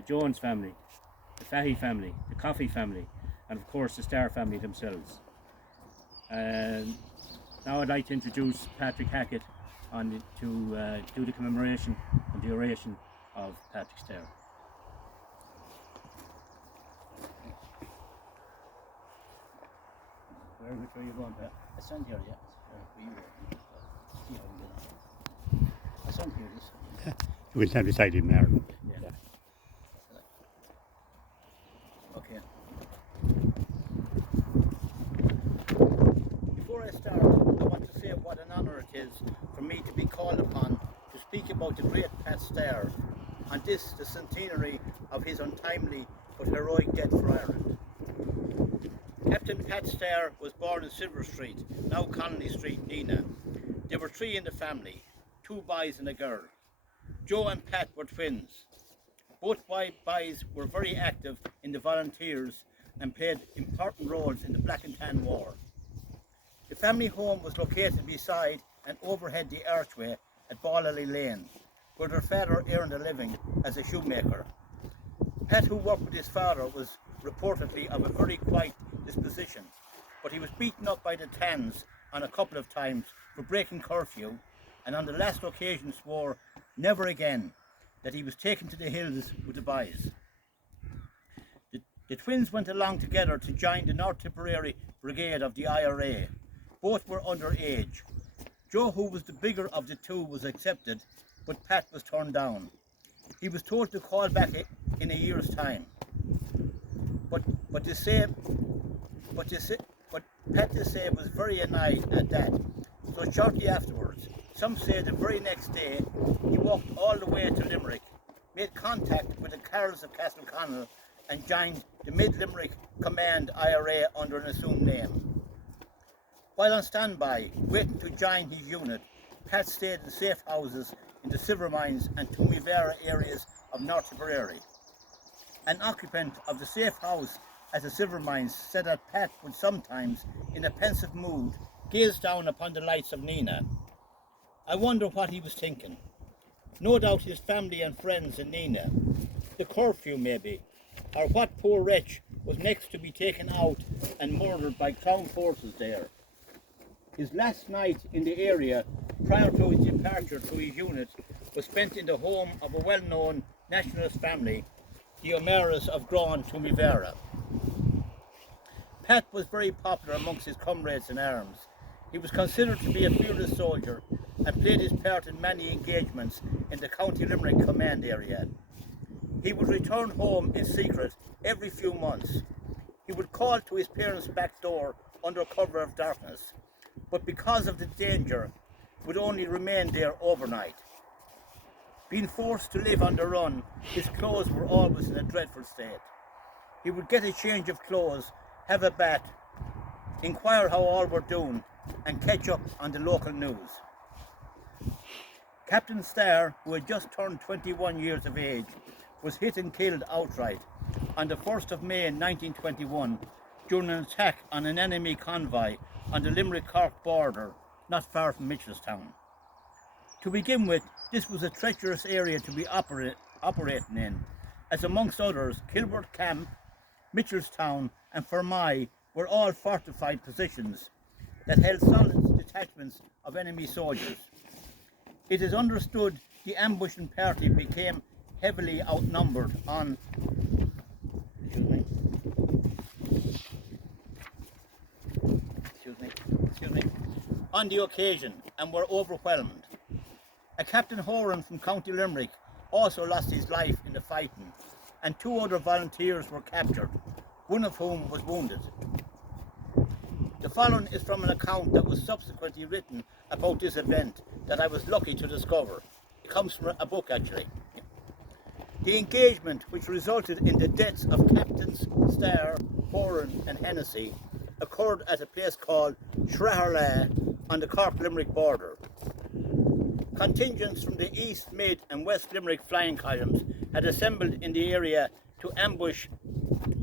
the Jones family, the Fahey family, the Coffey family, and of course the Starr family themselves. And now I'd like to introduce Patrick Hackett to do the commemoration and the oration of Patrick Starr. Which way are you going, Pat? I stand here, yeah. Where you go. See how we get on. I stand here, this. You can stand beside him, Aaron. Yeah. Okay. Before I start, I want to say what an honour it is for me to be called upon to speak about the great Pat Starr on this, the centenary of his untimely but heroic death for Ireland. Captain Pat Starr was born in Silver Street, now Connolly Street, Nina. There were 3 in the family, 2 boys and a girl. Joe and Pat were twins. Both boys were very active in the volunteers and played important roles in the Black and Tan War. The family home was located beside and overhead the archway at Ballally Lane, where their father earned a living as a shoemaker. Pat, who worked with his father, was reportedly of a very quiet disposition, but he was beaten up by the Tans on a couple of times for breaking curfew, and on the last occasion swore never again, that he was taken to the hills with the boys. The twins went along together to join the North Tipperary Brigade of the IRA. Both were underage. Joe, who was the bigger of the 2, was accepted, but Pat was turned down. He was told to call back in a year's time. But Pat was very annoyed at that. So shortly afterwards, some say the very next day, he walked all the way to Limerick, made contact with the Carrolls of Castleconnell, and joined the Mid-Limerick Command IRA under an assumed name. While on standby, waiting to join his unit, Pat stayed in safe houses in the silver mines and Tumivera areas of North Tipperary. An occupant of the safe house at the silver mines said that Pat would sometimes, in a pensive mood, gaze down upon the lights of Nina. I wonder what he was thinking. No doubt his family and friends in Nina, the curfew maybe, or what poor wretch was next to be taken out and murdered by Crown forces there. His last night in the area, prior to his departure to his unit, was spent in the home of a well-known nationalist family, the O'Mearas of Grawn, Tumivera. Pat was very popular amongst his comrades in arms. He was considered to be a fearless soldier and played his part in many engagements in the County Limerick command area. He would return home in secret every few months. He would call to his parents' back door under cover of darkness, but because of the danger, would only remain there overnight. Being forced to live on the run, his clothes were always in a dreadful state. He would get a change of clothes, have a bath, inquire how all were doing, and catch up on the local news. Captain Starr, who had just turned 21 years of age, was hit and killed outright on the 1st of May 1921 during an attack on an enemy convoy on the Limerick-Cork border, not far from Mitchelstown. To begin with, this was a treacherous area to be operating in, as amongst others, Kilworth Camp, Mitchelstown and Fermoy were all fortified positions that held solid detachments of enemy soldiers. It is understood the ambushing party became heavily outnumbered on on the occasion and were overwhelmed. A Captain Horan from County Limerick also lost his life in the fighting, and 2 other volunteers were captured, one of whom was wounded. The following is from an account that was subsequently written about this event that I was lucky to discover. It comes from a book actually. The engagement, which resulted in the deaths of Captains Starr, Horan and Hennessy, occurred at a place called Shraharla on the Cork-Limerick border. Contingents from the East, Mid and West Limerick flying columns had assembled in the area to ambush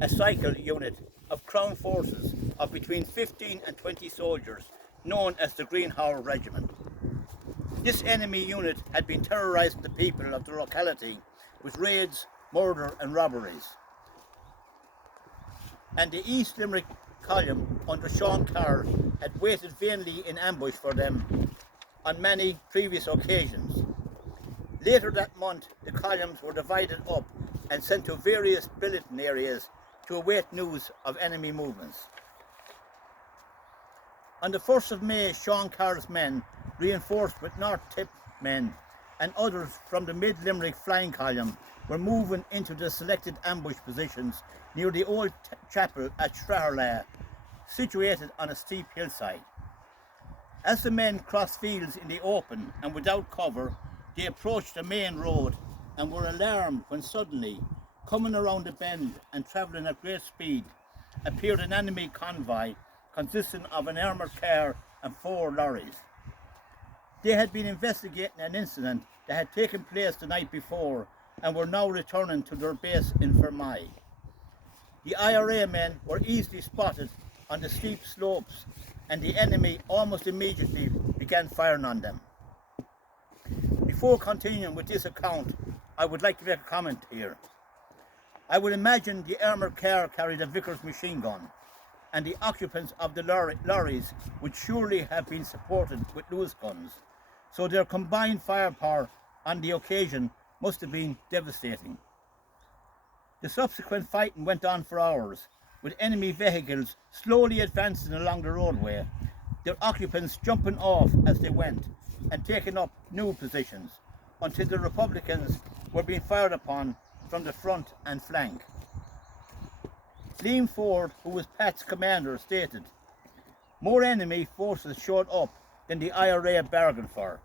a cycle unit of Crown forces of between 15 and 20 soldiers, known as the Green Hour Regiment. This enemy unit had been terrorising the people of the locality with raids, murder and robberies. And the East Limerick column under Sean Carr had waited vainly in ambush for them on many previous occasions. Later that month, the columns were divided up and sent to various billeting areas to await news of enemy movements. On the 1st of May, Sean Carr's men, reinforced with North Tip men and others from the Mid-Limerick flying column, were moving into the selected ambush positions near the old chapel at Straharla, situated on a steep hillside. As the men crossed fields in the open and without cover, they approached the main road and were alarmed when suddenly, coming around a bend and travelling at great speed, appeared an enemy convoy consisting of an armoured car and 4 lorries. They had been investigating an incident that had taken place the night before and were now returning to their base in Fermoy. The IRA men were easily spotted on the steep slopes, and the enemy almost immediately began firing on them. Before continuing with this account, I would like to make a comment here. I would imagine the armoured car carried a Vickers machine gun, and the occupants of the lorries would surely have been supported with Lewis guns, so their combined firepower on the occasion must have been devastating. The subsequent fighting went on for hours, with enemy vehicles slowly advancing along the roadway, their occupants jumping off as they went and taking up new positions, until the Republicans were being fired upon from the front and flank. Liam Ford, who was Pat's commander, stated, "More enemy forces showed up than the IRA bargained for,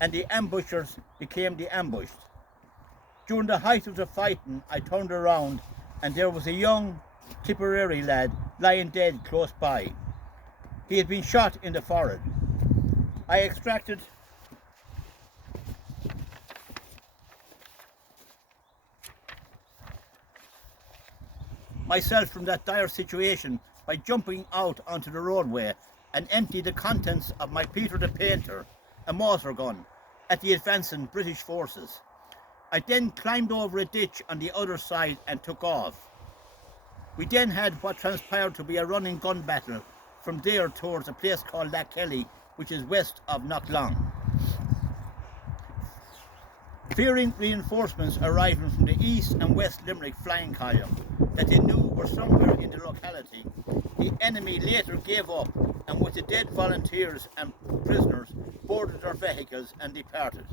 and the ambushers became the ambushed. During the height of the fighting, I turned around and there was a young Tipperary lad lying dead close by. He had been shot in the forehead. I extracted myself from that dire situation by jumping out onto the roadway and emptied the contents of my Peter the Painter, a mortar gun, at the advancing British forces. I then climbed over a ditch on the other side and took off. We then had what transpired to be a running gun battle from there towards a place called Lakelly, which is west of Knocklong. Fearing reinforcements arriving from the East and West Limerick flying column that they knew were somewhere in the locality, the enemy later gave up and with the dead volunteers and prisoners boarded their vehicles and departed.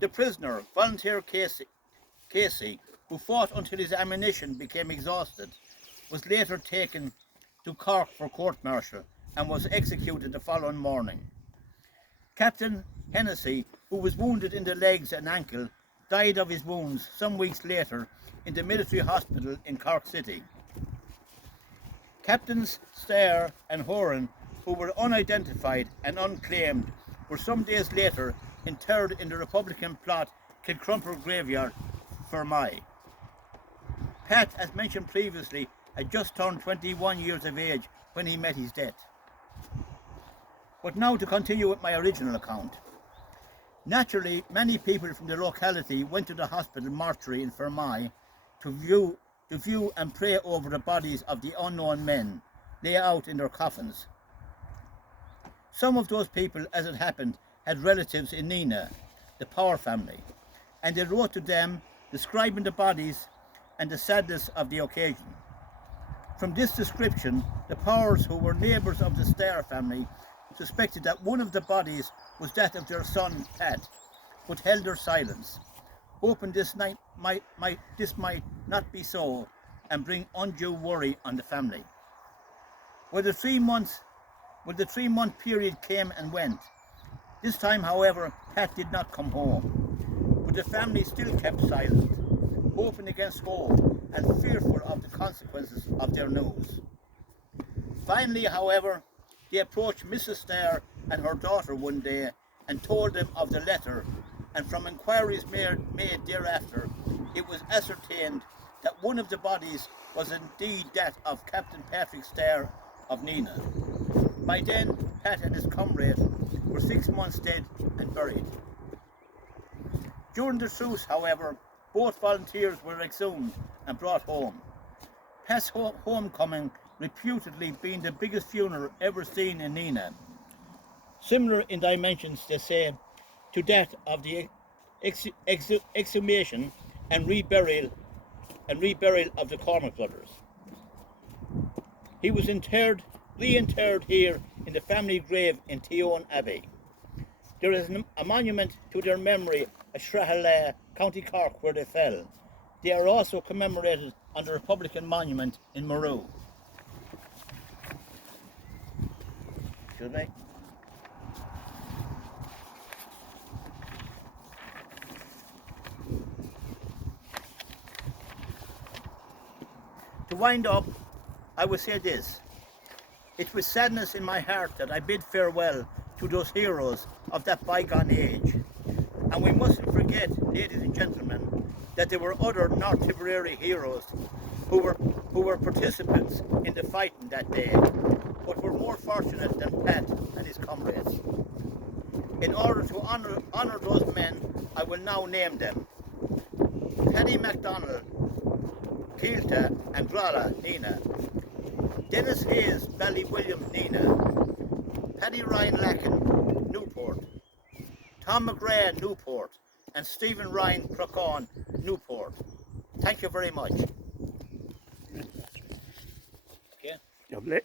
The prisoner, Volunteer Casey, who fought until his ammunition became exhausted, was later taken to Cork for court-martial and was executed the following morning. Captain Hennessy, who was wounded in the legs and ankle, died of his wounds some weeks later in the military hospital in Cork City. Captains Starr and Horan, who were unidentified and unclaimed, were some days later interred in the Republican plot Kilcrumper Graveyard, Fermoy. Pat, as mentioned previously, had just turned 21 years of age when he met his death. But now to continue with my original account. Naturally, many people from the locality went to the hospital mortuary in Fermoy to view and pray over the bodies of the unknown men lay out in their coffins. Some of those people, as it happened, had relatives in Nina, the Power family, and they wrote to them describing the bodies and the sadness of the occasion. From this description, the Powers, who were neighbours of the Starr family, suspected that one of the bodies was that of their son Pat, but held their silence, hoping this might not be so and bring undue worry on the family. Well, the 3-month period came and went. This time, however, Pat did not come home, but the family still kept silent, hoping against hope and fearful of the consequences of their news. Finally, however, they approached Mrs. Starr and her daughter one day and told them of the letter, and from inquiries made thereafter, it was ascertained that one of the bodies was indeed that of Captain Patrick Starr of Nina. By then, Pat and his comrade were 6 months dead and buried. During the truce, however, both volunteers were exhumed and brought home. Pat's homecoming reputedly being the biggest funeral ever seen in Nina. Similar in dimensions, they say, to that of the exhumation and reburial of the Cormac brothers. He was reinterred here in the family grave in Tyrone Abbey. There is a monument to their memory at Strahalea, County Cork, where they fell. They are also commemorated on the Republican Monument in Maru. Excuse me. To wind up, I will say this. It's with sadness in my heart that I bid farewell to those heroes of that bygone age. And we mustn't forget, ladies and gentlemen, that there were other North Tipperary heroes who were participants in the fighting that day, but were more fortunate than Pat and his comrades. In order to honour those men, I will now name them. Paddy MacDonald, Keelta and Grala, Nina. Dennis Hayes, Ballywilliam, Nina. Paddy Ryan Lacken, Newport. Tom McGrath, Newport. And Stephen Ryan Crocon, Newport. Thank you very much. Okay. Lovely.